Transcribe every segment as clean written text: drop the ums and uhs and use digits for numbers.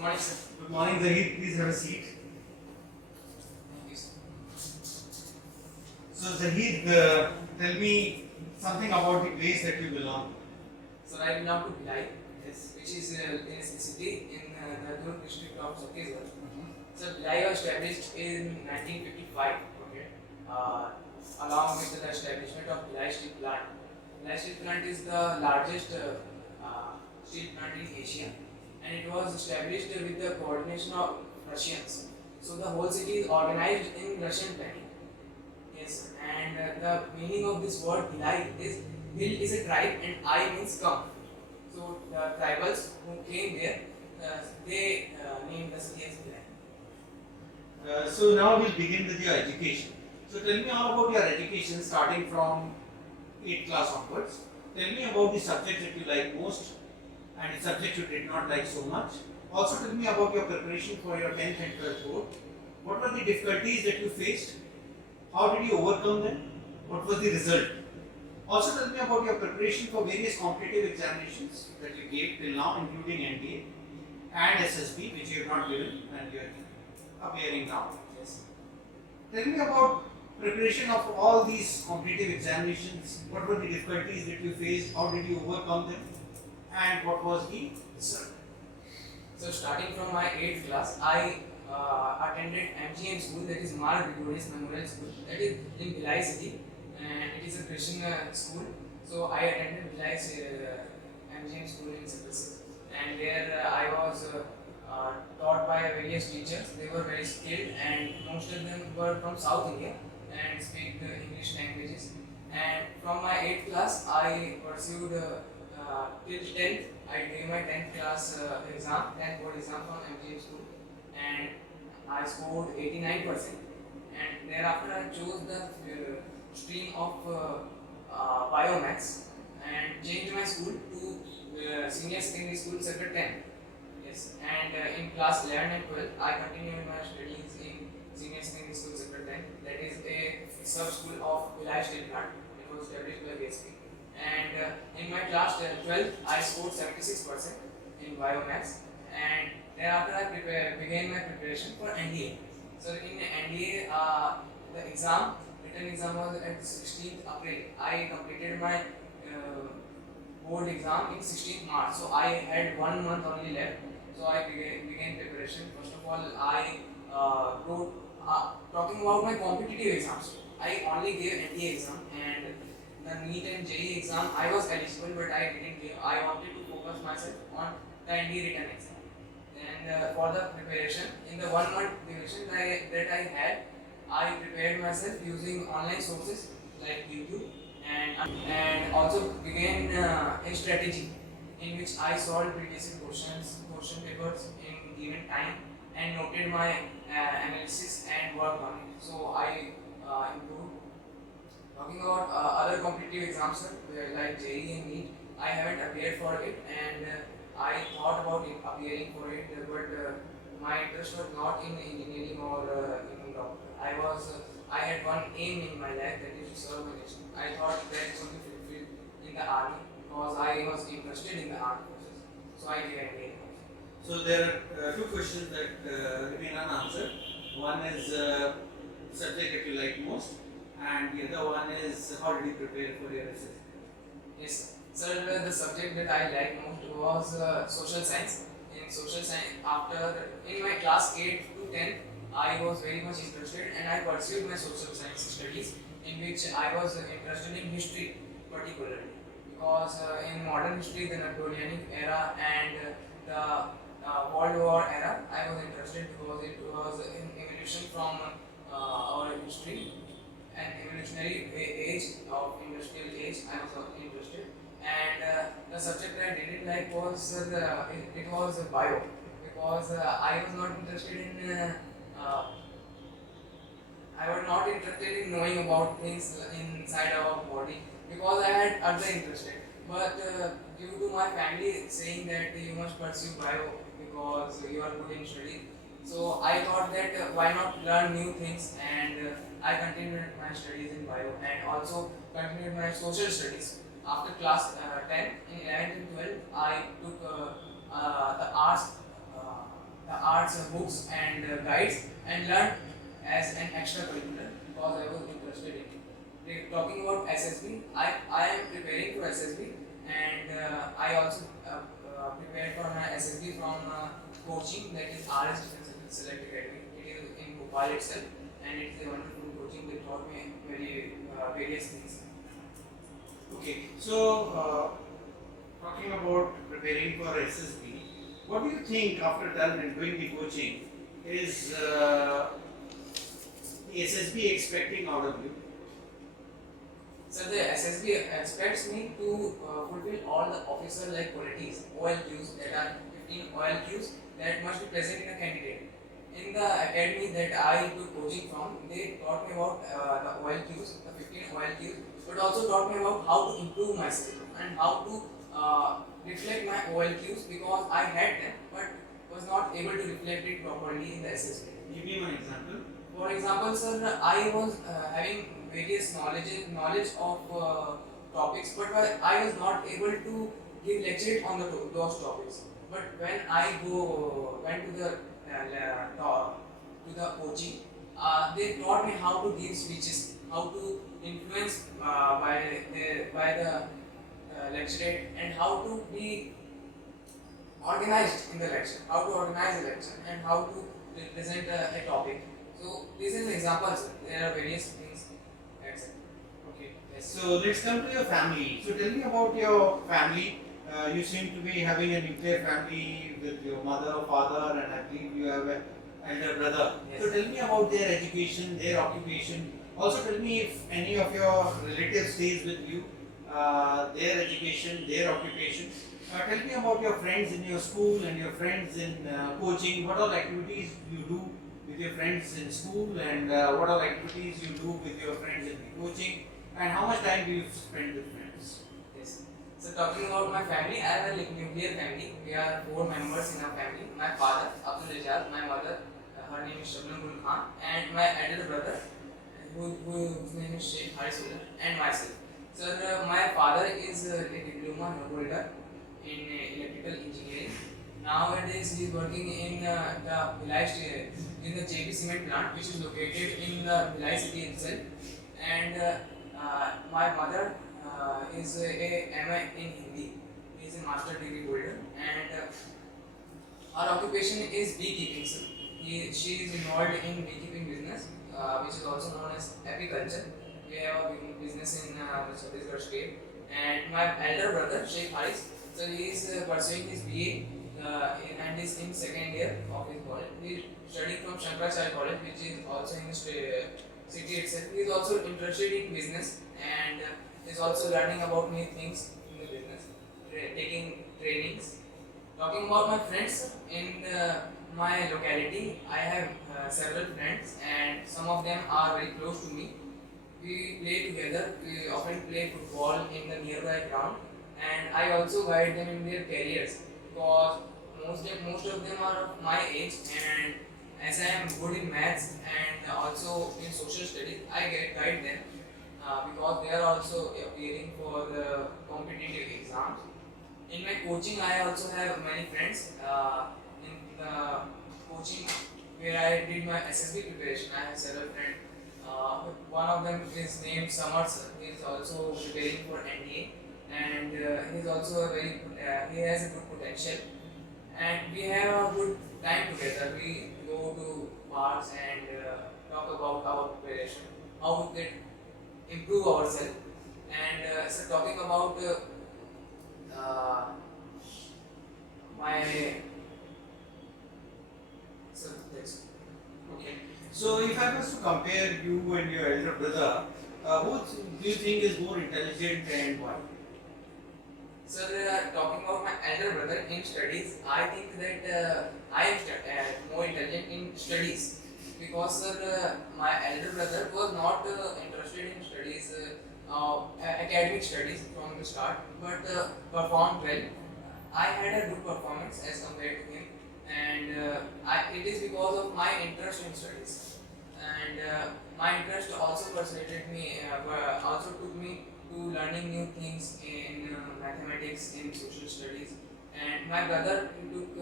Good morning, sir. Good morning, Zahid. Please have a seat. Thank you, sir. So, Zahid, tell me something about the place that you belong. So I belong to Bhilai, yes, which is a city in the Durg district of Chhattisgarh. So Bhilai was established in 1955, okay, along with the establishment of Bhilai Steel Plant. Bhilai Steel Plant is the largest steel plant in Asia, and it was established with the coordination of Russians. So the whole city is organized in Russian planning. Yes, and the meaning of this word Bhilai is Bhil is a tribe and I means come. So the tribals who came there, they named the city as Bhilai. So now we'll begin with your education. So tell me all about your education starting from 8th class onwards. Tell me about the subjects that you like most and the subjects you did not like so much. Also tell me about your preparation for your 10th and 12th board. What were the difficulties that you faced? How did you overcome them? What was the result? Also tell me about your preparation for various competitive examinations that you gave till now, including NDA and SSB, which you have not given and you are appearing now. Yes. Tell me about preparation of all these competitive examinations. What were the difficulties that you faced? How did you overcome them? And what was the result? So starting from my 8th class, I attended MGM school, that is Mar Gregorius Memorial School, that is in Bhilai city, and it is a Christian school. So I attended Bhilai MGM school in Cyprus, and there I was taught by various teachers. They were very skilled, and most of them were from South India and speak the English languages. And from my 8th class, I pursued till 10th. I gave my 10th class exam, 10th board exam from MGM school, and I scored 89%. And thereafter, I chose the stream of biomaths and changed my school to senior secondary school sector 10. Yes, and in class 11 and 12, I continued my studies in senior secondary school sector 10. That is a sub school of Bhilai Steel Plant. It was established by BSP. And in my class 12th, I scored 76% in biomaths, and thereafter I began my preparation for NDA. So in NDA, the written exam was at 16th April. I completed my board exam in 16th March. So I had 1 month only left. So I began preparation. First of all, I wrote, talking about my competitive exams. I only gave NDA exam, and the NEET and JEE exam, I was eligible, but I didn't give. I wanted to focus myself on the NDA written exam. And for the preparation, in the 1 month duration that I had, I prepared myself using online sources like YouTube, and also began a strategy in which I solved previous question papers in given time, and noted my analysis and worked on it. So I improved. Talking about other competitive exams, like JEE and NEET, I haven't appeared for it, and I thought about appearing for it, but my interest was not in engineering or in doctor. I had one aim in my life, that is to serve my nation. I thought that it would be fulfilled in the army because I was interested in the armed forces. So I gave NDA. So there are two questions that remain unanswered. One is subject that you like most, and the other one is how did you prepare for your SSB? Yes, sir. The subject that I liked most was social science. In social science, in my class 8 to 10, I was very much interested, and I pursued my social science studies, in which I was interested in history particularly, because in modern history, the Napoleonic era and the World War era, I was interested because it was an evolution from our history, an evolutionary age of industrial age. I was interested, and the subject I didn't like was it was bio, because I was not interested in knowing about things inside our body, because I had other interested. But due to my family saying that you must pursue bio because you are good in study, so I thought that why not learn new things, and I continued my studies in bio and also continued my social studies. After class 10, in 11th and 12th, I took the arts arts books and guides and learned as an extracurricular because I was interested in it. Talking about SSB, I am preparing for SSB and I also prepared for my SSB from coaching, that is RS Select Academy. It is in Bhopal itself and it is a wonderful coaching. They taught me various things. Okay, so talking about preparing for SSB, what do you think after doing the coaching is the SSB expecting out of you? So the SSB expects me to fulfill all the officer-like qualities, OLQs, that are 15 OLQs that must be present in a candidate. In the academy that I took coaching from, they taught me about the OLQs, the 15 OLQs, but also taught me about how to improve myself and how to reflect my OLQs because I had them but was not able to reflect it properly in the SSB. Give me one example. For example, sir, I was having various knowledge of topics, but I was not able to give lecture on those topics. But when I went to the coaching, they taught me how to give speeches, how to influence by the lecturate, and how to be organized in the lecture, how to organize a lecture, and how to present a topic. So this is an example, sir. There are various things. Okay. So let's come to your family. So tell me about your family. You seem to be having a nuclear family with your mother, father, and I believe you have an elder brother. Yes. So tell me about their education, their occupation. Also tell me if any of your relatives stays with you, their education, their occupation. Tell me about your friends in your school and your friends in coaching. What all activities you do with your friends in school, and what all activities you do with your friends in the coaching, and how much time do you spend with friends? Yes. So talking about my family, I have a nuclear family. We are 4 members in our family. My father, Abdul Ijaz, my mother, her name is Shabnam Khan, and my elder brother, whose name is Sheikh Harisula, and myself. So my father is a diploma holder in electrical engineering. Nowadays he is working in in the JP cement plant, which is located in the Bhilai city itself. And my mother is a MA in Hindi. He is a master degree holder, and her occupation is beekeeping. So she is involved in beekeeping business, which is also known as apiculture. We have a business in Chhattisgarh state. And my elder brother Sheikh Haris, so he is pursuing his BA and is in second year of his college. He is studying from Shankaracharya College, which is also in the city itself. He is also interested in business and is also learning about new things in the business, taking trainings. Talking about my friends in my locality, I have several friends and some of them are very close to me. We play together, we often play football in the nearby ground, and I also guide them in their careers because most of them are of my age, and as I am good in maths and also in social studies, I guide them because they are also appearing for the competitive exams. In my coaching, I also have many friends. In the coaching where I did my SSB preparation, I have several friends. One of them is named Samars. He is also preparing for NDA, and he is also he has a good potential. And we have a good time together. We go to bars and talk about our preparation, how we can improve ourselves. And so talking about my so that's Okay. So if I was to compare you and your elder brother, who do you think is more intelligent and why? So talking about my elder brother in studies, I think that I am more intelligent in studies because my elder brother was not interested in studies, academic studies from the start, but performed well. I had a good performance as compared to him, and it is because of my interest in studies. And my interest also persuaded me, also took me to learning new things in mathematics, in social studies. And my brother took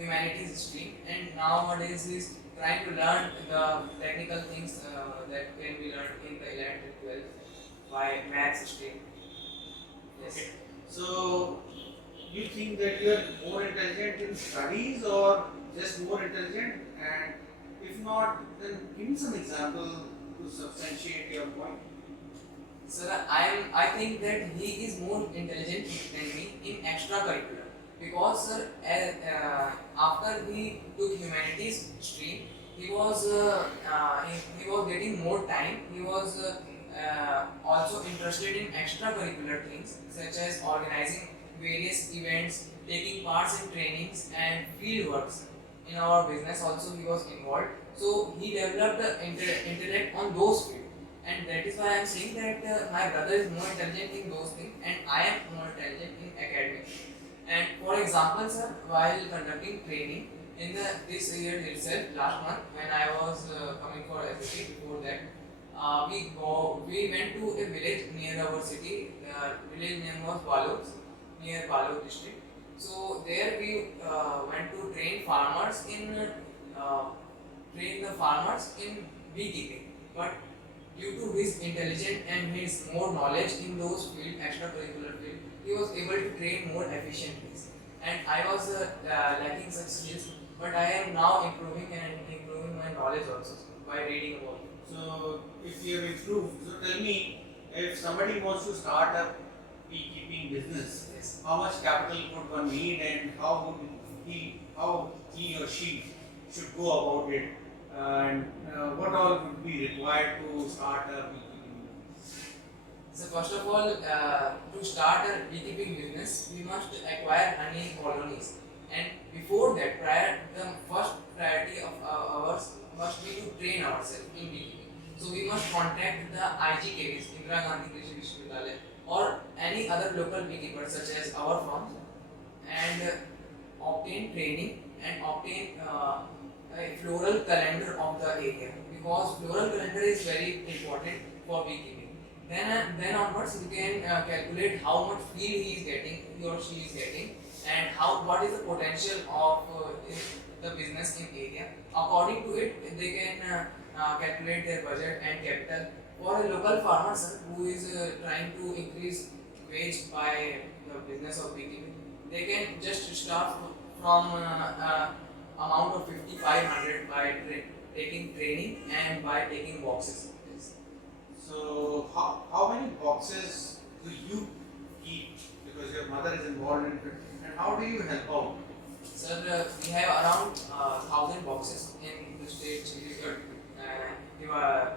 humanities stream, and nowadays he's trying to learn the technical things that can be learned in the 11th and 12th by maths stream. Yes. Okay. So, you think that you are more intelligent in studies or just more intelligent? And if not, then give me some example to substantiate your point. Sir, I think that he is more intelligent than me in extracurricular, because sir, after he took humanities stream, he was getting more time. He was also interested in extracurricular things such as organizing various events, taking parts in trainings and field works. In our business also he was involved. So he developed the intellect on those fields, and that is why I am saying that my brother is more intelligent in those things and I am more intelligent in academic. And for example, sir, while conducting training in this year itself, last month when I was coming for SSB, before that we went to a village near our city. The village name was Balod, near Balod district. So there we went to train the farmers in beekeeping. But due to his intelligence and his more knowledge in those field, extracurricular field, he was able to train more efficiently. And I was lacking such skills, but I am now improving my knowledge also by reading about it. So, if you have improved, so tell me, if somebody wants to start a beekeeping business, Yes. how much capital would one need and how he or she should go about it, and what all would be required to start a beekeeping business? So first of all, to start a beekeeping business, we must acquire honey colonies. And before that, the first priority of ours must be to train ourselves in beekeeping. So we must contact the IGKVs, Indira Gandhi Krishi Vishwavidyalaya, or any other local beekeepers such as our firm, and obtain training and obtain a floral calendar of the area, because floral calendar is very important for beekeeping. Then onwards we can calculate how much field he or she is getting, and what is the potential of the business in area. According to it, they can calculate their budget and capital. For a local farmer, sir, who is trying to increase wage by the business of beekeeping, they can just start from amount of 5,500 by taking training and by taking boxes. Yes. So, how many boxes do you keep, because your mother is involved in it, and how do you help out? Sir, we have around 1,000 boxes in the state. They were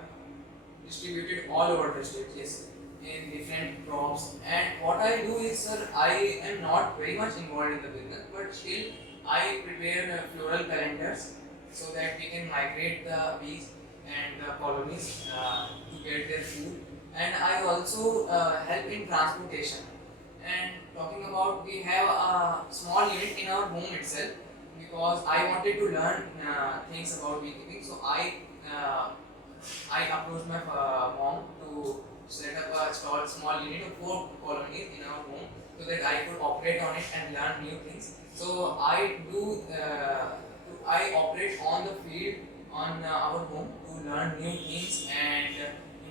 distributed all over the state, yes, in different crops. And what I do is, sir, I am not very much involved in the business, but still I prepare floral calendars so that we can migrate the bees and the colonies to get their food. And I also help in transportation. And talking about, we have a small unit in our home itself, because I wanted to learn things about beekeeping. So I approached my mom to set up a small unit of 4 colonies in our home, so that I could operate on it and learn new things. So I operate on the field on our home to learn new things and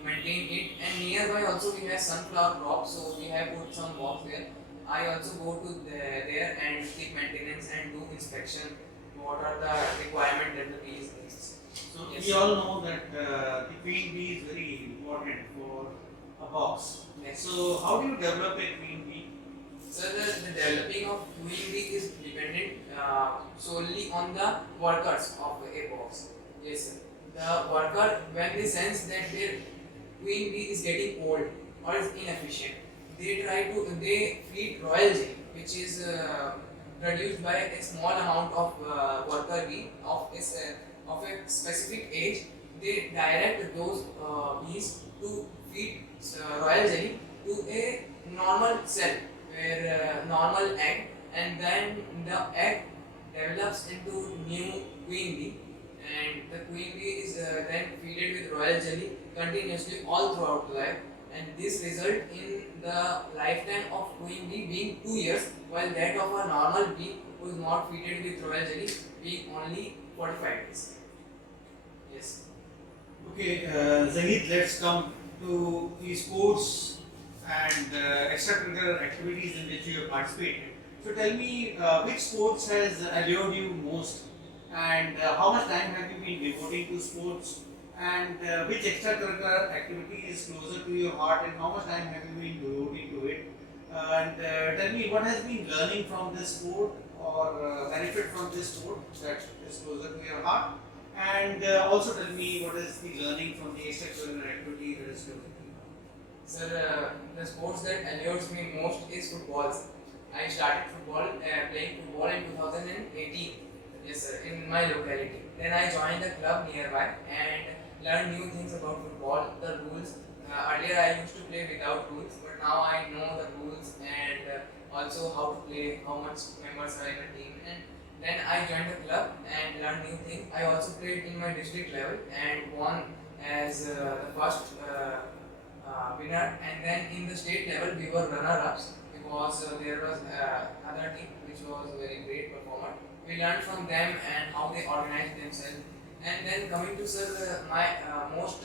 maintain it. And nearby also we have sunflower crops, so we have put some box there. I also go to there and keep maintenance and do inspection. What are the requirements that the bees needs? So, Yes. we all know that the queen bee is very important for a box. Yes. So, how do you develop a queen bee? So the developing of queen bee is dependent solely on the workers of a box. Yes, sir. The worker, when they sense that their queen bee is getting old or is inefficient, they feed royal jelly, which is produced by a small amount of worker bee of a specific age. They direct those bees to feed royal jelly to a normal cell, where normal egg, and then the egg develops into new queen bee, and the queen bee is then feeded with royal jelly continuously all throughout life. and this result in the lifetime of doing bee being 2 years, while that of a normal bee who is not fitted with royal jelly being only 45 days. Yes. Okay, Zahid, let's come to the sports and extracurricular activities in which you have participated. So tell me, which sports has allured you most, and how much time have you been devoting to sports, and which extracurricular activity is closer to your heart, and how much time have you been devoting to it? And tell me, what has been learning from this sport or benefit from this sport that is closer to your heart? And also tell me what is the learning from the extracurricular activity that is closer to your heart? Sir, the sports that allures me most is football. I started playing football in 2018. Yes, sir, in my locality. Then I joined a club nearby and learned new things about football, the rules. Earlier I used to play without rules, but now I know the rules and also how to play, how much members are in a team. And then I joined the club and learned new things. I also played in my district level and won as the first winner. And then in the state level we were runner-ups because there was other team which was a very great performer. We learned from them and how they organized themselves. And then coming to sir, my most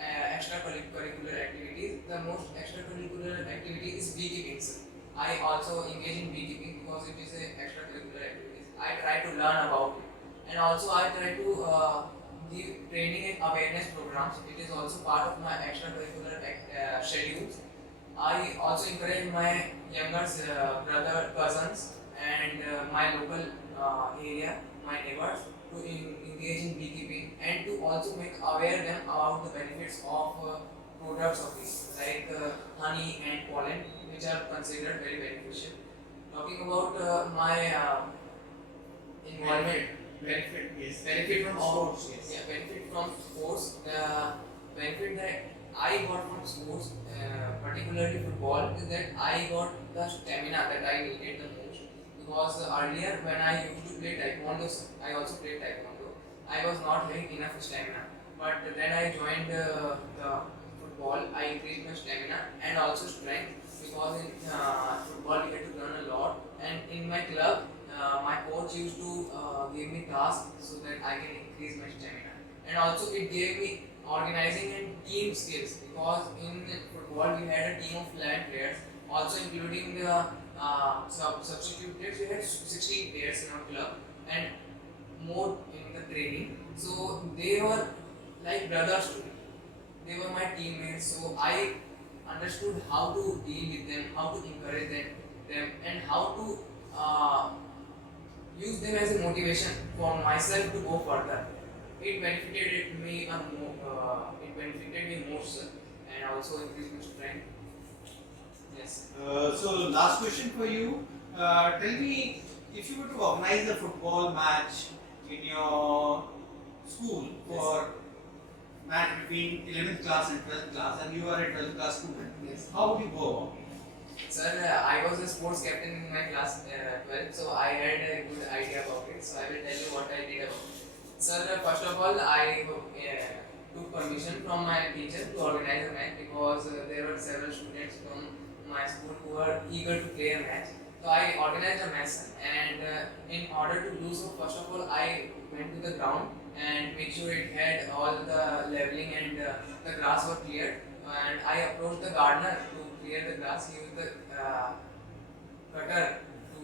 extracurricular activities, the most extracurricular activity is beekeeping, sir. I also engage in beekeeping because it is a extracurricular activity. I try to learn about it, and also I try to give training and awareness programs. It is also part of my extracurricular schedules. I also encourage my younger cousins, and my local area, my neighbors, to engage in beekeeping and to also make aware them about the benefits of products of bees like honey and pollen, which are considered very beneficial. Talking about my involvement, benefit from sports, yes. Yeah, benefit from sports. The benefit that I got from sports, particularly football, is that I got the stamina that I needed the most. Because earlier when I used to play taekwondo, I also played taekwondo. I was not having enough stamina. But then I joined the football. I increased my stamina and also strength because in football we had to run a lot. And in my club, my coach used to give me tasks so that I can increase my stamina. And also it gave me organizing and team skills because in football we had a team of 11 players, also including the substitute players. We had 60 players in our club and more in the training. So they were like brothers to me. They were my teammates. So I understood how to deal with them, how to encourage them and how to use them as a motivation for myself to go further. It benefited me more, sir, and also increased my strength. Yes. So last question for you. Tell me, if you were to organize a football match in your school for match between 11th class and 12th class, and you are a 12th class student, Yes. how would you go about it? Sir, I was a sports captain in my class 12, so I had a good idea about it. So I will tell you what I did about it. Sir, first of all, I took permission from my teacher to organize a match because there were several students from my school who were eager to play a match. So I organized a match, and in order to do so, first of all, I went to the ground and make sure it had all the leveling and the grass were cleared. And I approached the gardener to clear the grass. He used the cutter to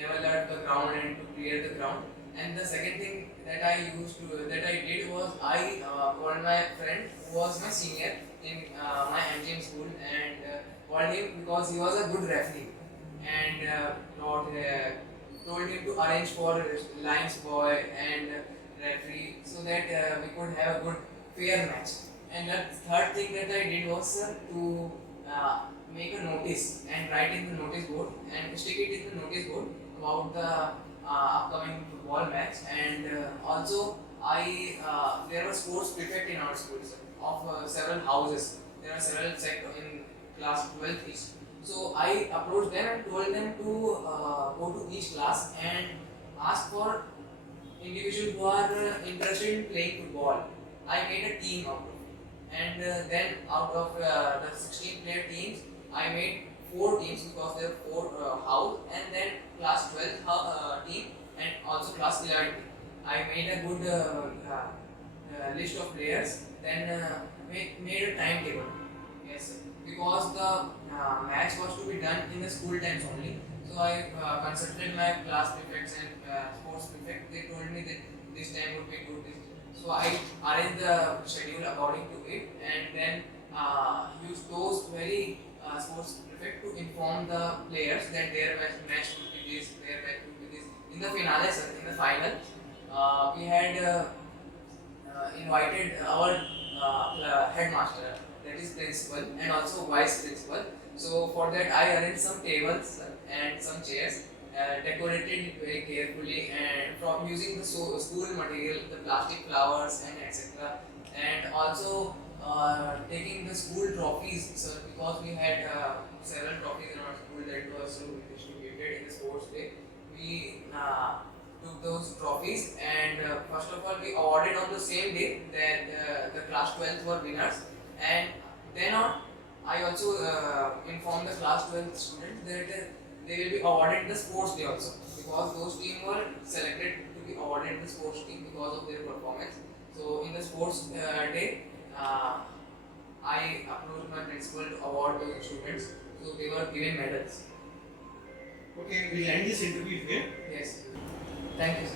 level out the ground and to clear the ground. And the second thing that I did was I called my friend who was my senior in my MGM school and called him because he was a good referee and told him to arrange for lines boy and referee so that we could have a good fair match. And the third thing that I did was to make a notice and write in the notice board and stick it in the notice board about the upcoming football match. And also there were sports prefect in our school of several houses. There are several in class 12 each. So I approached them and told them to go to each class and ask for individuals who are interested in playing football. I made a team out of it. and then out of the 16 player teams, I made 4 teams because there are 4 house, and then class 12 team and also class 11 team. I made a good list of players, then made a timetable. Yes, because the match was to be done in the school times only. So I consulted my class prefects and sports prefect. They told me that this time would be good. So I arranged the schedule according to it, and then used those very sports prefect to inform the players that their match would be this, their match would be this. In the finale, sir, in the final, we had invited our headmaster, that is principal, and also vice principal. So for that, I arranged some tables and some chairs, decorated it very carefully, and from using the school material, the plastic flowers and etc. And also taking the school trophies, sir, because we had several trophies in our school that was distributed in the sports day. We took those trophies, and first of all we awarded on the same day that the class 12 were winners, and then on I also informed the class 12 students that they will be awarded the sports day also, because those teams were selected to be awarded the sports team because of their performance. So in the sports day, I approached my principal to award those students, so they were given medals. Okay, we'll end this interview here. Yes, thank you, sir.